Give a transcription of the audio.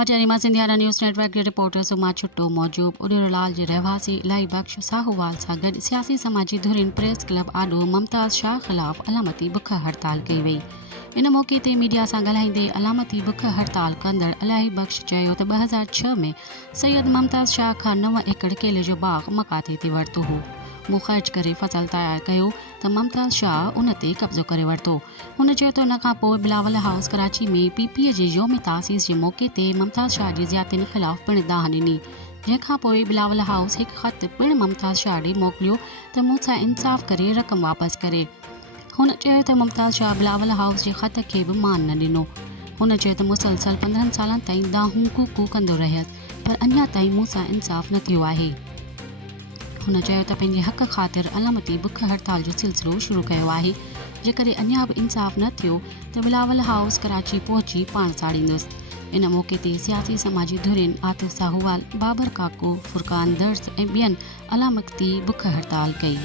मटियारी सिंधियारा news network के रिपोर्टर सुमा छुट्टो मौजूब उडेरोलाल के रहवासी इलाही बख्श साहूवाल सां गॾु सियासी समाजी धुरिन प्रेस क्लब आडो मुमताज़ शाह ख़िलाफ़ अलामती बुख हड़ताल कई वई। इन मौक़े ते मीडिया सां ॻाल्हाईंदे अलामती बुख हड़ताल कंदड़ इलाही बख्श चयो त 2006 में सैयद मुमताज़ शाह खां 9 एकड़ केले जो बाग़ मकाते ते वरितो हो। मूं ख़र्च करे फसल तयारु कयो त मुमताज़ शाह उन ते कब्ज़ो करे वरितो। हुन चयो त उन खां पोइ बिलावल हाउस कराची में पीपीए जे योम तासीस जे मौक़े ते मुमताज़ शाह जी ज़ियातियुनि ख़िलाफ़ पिणु दाह ॾिनी, जंहिंखां पोइ बिलावल हाउस हिकु ख़त पिणु मुमताज़ शाह ॾे मोकिलियो त मूंसां इंसाफ़ करे रक़म वापसि करे। हुन चयो त मुमताज़ शाह बिलावल हाउस जे ख़त खे बि मान न ॾिनो। हुन चयो त मुसलसल 15 सालनि ताईं दाहूं कूकू कंदो रहियसि, पर अञा ताईं मूंसां इंसाफ़ न थियो आहे। हुन चयो त पंहिंजे हक़ ख़ातिर अलामती बुख हड़ताल जो सिलसिलो शुरू कयो आहे। जेकॾहिं अञा बि इंसाफ़ न थियो त बिलावल हाउस कराची पहुची पाण साड़ींदुसि। इन मौक़े ते सियासी समाजी धुरिन आतिफ साहूवाल, बाबर काको, फुरकान दर्स ऐं ॿियनि अलामती बुख हड़ताल कई।